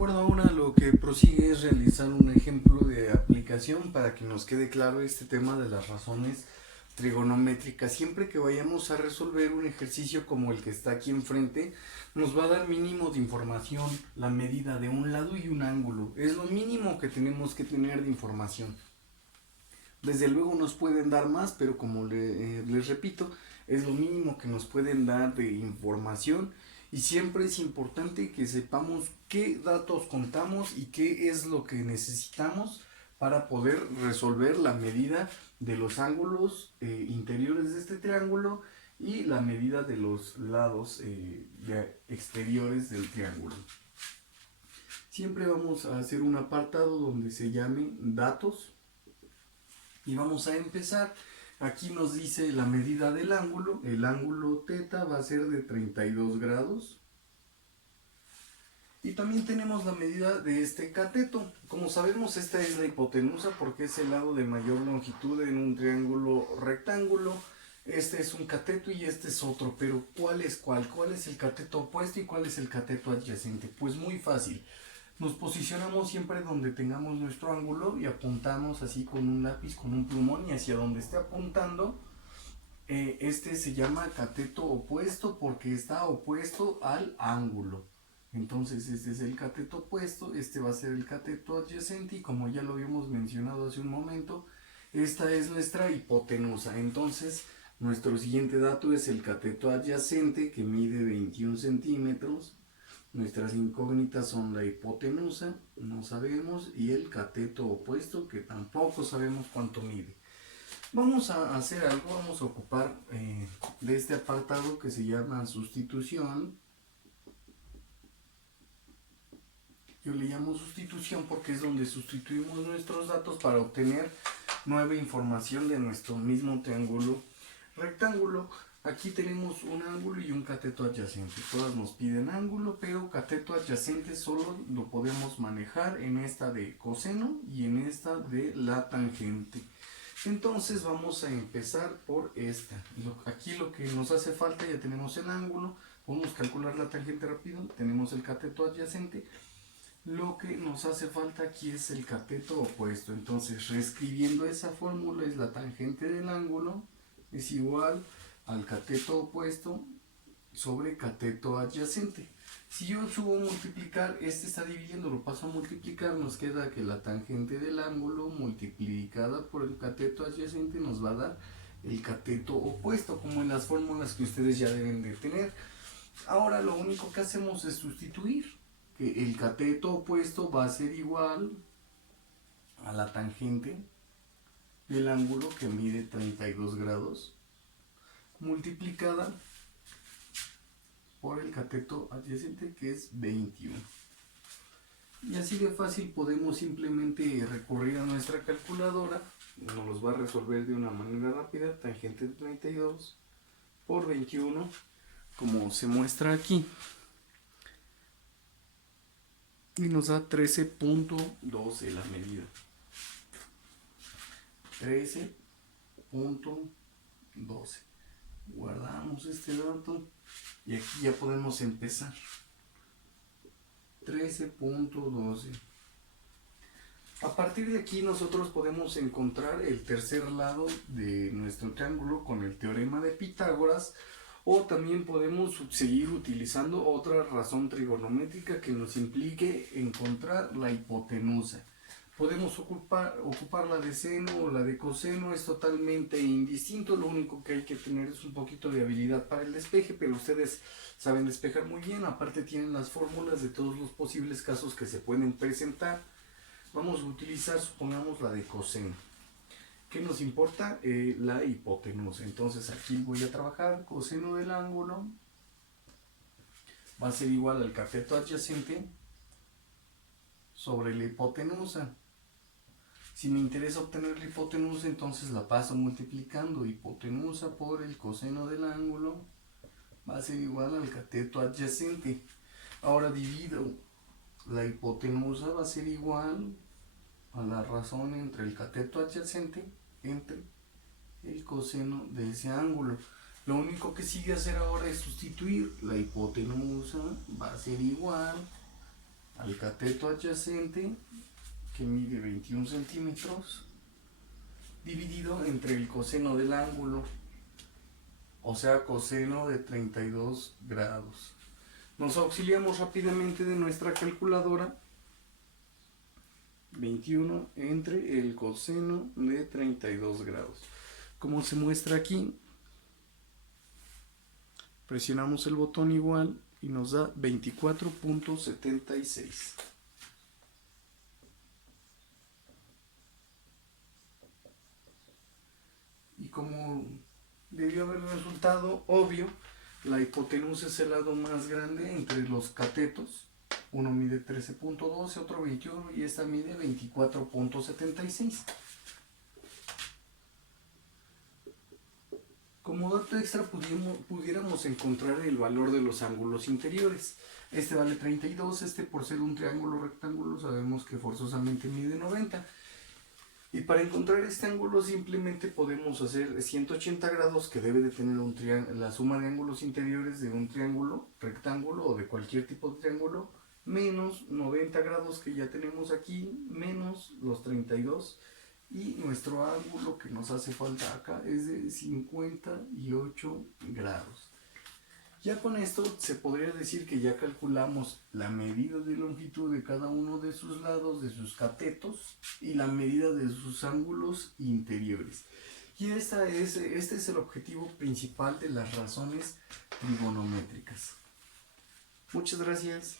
acuerdo ahora, lo que prosigue es realizar un ejemplo de aplicación para que nos quede claro este tema de las razones trigonométricas. Siempre que vayamos a resolver un ejercicio como el que está aquí enfrente, nos va a dar mínimo de información, la medida de un lado y un ángulo. Es lo mínimo que tenemos que tener de información. Desde luego nos pueden dar más, pero como les repito, es lo mínimo que nos pueden dar de información y siempre es importante que sepamos qué datos contamos y qué es lo que necesitamos para poder resolver la medida de los ángulos interiores de este triángulo y la medida de los lados exteriores del triángulo. Siempre vamos a hacer un apartado donde se llame datos y vamos a empezar. Aquí nos dice la medida del ángulo. El ángulo θ va a ser de 32 grados. Y también tenemos la medida de este cateto. Como sabemos, esta es la hipotenusa porque es el lado de mayor longitud en un triángulo rectángulo. Este es un cateto y este es otro. Pero ¿cuál es cuál? ¿Cuál es el cateto opuesto y cuál es el cateto adyacente? Pues muy fácil. Nos posicionamos siempre donde tengamos nuestro ángulo y apuntamos así con un lápiz, con un plumón, y hacia donde esté apuntando, este se llama cateto opuesto porque está opuesto al ángulo. Entonces este es el cateto opuesto, este va a ser el cateto adyacente y como ya lo habíamos mencionado hace un momento, esta es nuestra hipotenusa. Entonces nuestro siguiente dato es el cateto adyacente que mide 21 centímetros. Nuestras incógnitas son la hipotenusa, no sabemos, y el cateto opuesto, que tampoco sabemos cuánto mide. Vamos a hacer algo, vamos a ocupar de este apartado que se llama sustitución. Yo le llamo sustitución porque es donde sustituimos nuestros datos para obtener nueva información de nuestro mismo triángulo rectángulo. Aquí tenemos un ángulo y un cateto adyacente. Todas nos piden ángulo, pero cateto adyacente solo lo podemos manejar en esta de coseno y en esta de la tangente. Entonces vamos a empezar por esta. Aquí lo que nos hace falta, ya tenemos el ángulo, podemos calcular la tangente rápido, tenemos el cateto adyacente. Lo que nos hace falta aquí es el cateto opuesto. Entonces, reescribiendo esa fórmula, es la tangente del ángulo es igual al cateto opuesto sobre cateto adyacente. Si yo subo a multiplicar, este está dividiendo, lo paso a multiplicar, nos queda que la tangente del ángulo multiplicada por el cateto adyacente nos va a dar el cateto opuesto, como en las fórmulas que ustedes ya deben de tener. Ahora lo único que hacemos es sustituir, que el cateto opuesto va a ser igual a la tangente del ángulo que mide 32 grados multiplicada por el cateto adyacente que es 21. Y así de fácil podemos simplemente recurrir a nuestra calculadora, nos los va a resolver de una manera rápida. Tangente de 32 por 21, como se muestra aquí, y nos da 13.12 la medida. 13.12. Guardamos este dato y aquí ya podemos empezar. 13.12. A partir de aquí nosotros podemos encontrar el tercer lado de nuestro triángulo con el teorema de Pitágoras, o también podemos seguir utilizando otra razón trigonométrica que nos implique encontrar la hipotenusa. Podemos ocupar la de seno o la de coseno, es totalmente indistinto. Lo único que hay que tener es un poquito de habilidad para el despeje, pero ustedes saben despejar muy bien. Aparte tienen las fórmulas de todos los posibles casos que se pueden presentar. Vamos a utilizar, supongamos, la de coseno. ¿Qué nos importa? La hipotenusa. Entonces aquí voy a trabajar coseno del ángulo. Va a ser igual al cateto adyacente sobre la hipotenusa. Si me interesa obtener la hipotenusa, entonces la paso multiplicando. Hipotenusa por el coseno del ángulo va a ser igual al cateto adyacente. Ahora divido. La hipotenusa va a ser igual a la razón entre el cateto adyacente entre el coseno de ese ángulo. Lo único que sigue hacer ahora es sustituir. La hipotenusa va a ser igual al cateto adyacente, que mide 21 centímetros, dividido entre el coseno del ángulo, o sea, coseno de 32 grados. Nos auxiliamos rápidamente de nuestra calculadora. 21 entre el coseno de 32 grados. Como se muestra aquí, presionamos el botón igual y nos da 24.76. Y como debió haber resultado obvio, la hipotenusa es el lado más grande entre los catetos. Uno mide 13.12, otro 21 y esta mide 24.76. Como dato extra pudiéramos encontrar el valor de los ángulos interiores. Este vale 32, este por ser un triángulo rectángulo sabemos que forzosamente mide 90. Y para encontrar este ángulo simplemente podemos hacer 180 grados, que debe de tener la suma de ángulos interiores de un triángulo, rectángulo o de cualquier tipo de triángulo, menos 90 grados que ya tenemos aquí, menos los 32, y nuestro ángulo que nos hace falta acá es de 58 grados. Ya con esto se podría decir que ya calculamos la medida de longitud de cada uno de sus lados, de sus catetos, y la medida de sus ángulos interiores. Y este es el objetivo principal de las razones trigonométricas. Muchas gracias.